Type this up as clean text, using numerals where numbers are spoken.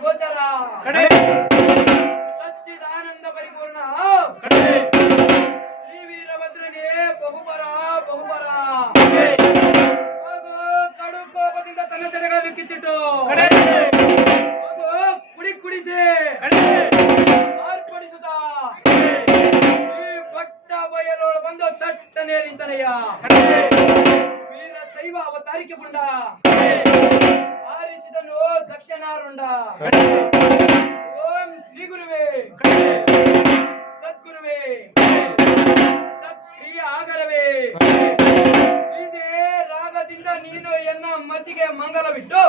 ಗೋಚರ ಸಚ್ಚಿದಾನಂದ ಪರಿಪೂರ್ಣ ಶ್ರೀ ವೀರಭದ್ರನೇ ಬಹುಪರ ಬಹುಪರ ಹಾಗೂ ಕಡು ಕೋಪದಿಂದ ತನ್ನ ತೆರೆಗಳನ್ನು ಕಿತ್ತಿಟ್ಟು ಕುಡಿ ಕುಡಿಸಿ ಮಾರ್ಪಡಿಸುತ್ತ ಈ ಬಟ್ಟ ಬಯಲೋಳು ಬಂದು ತಟ್ಟನೆ ನಿಂತನೆಯ ವೀರ ಶೈವ ಅವತಾರಿಕೆ ಪುಂಡ ಆರಿಸಿದನು ದಕ್ಷಿಣಾರುಂಡ ಓಂ ಶ್ರೀ ಗುರುವೇ ಸದ್ಗುರುವೇ ಸತ್ಪ್ರಿಯ ಆಗರವೇ ಇದೇ ರಾಗದಿಂದ ನೀನು ಎನ್ನ ಮತಿಗೆ ಮಂಗಲವಿಟ್ಟು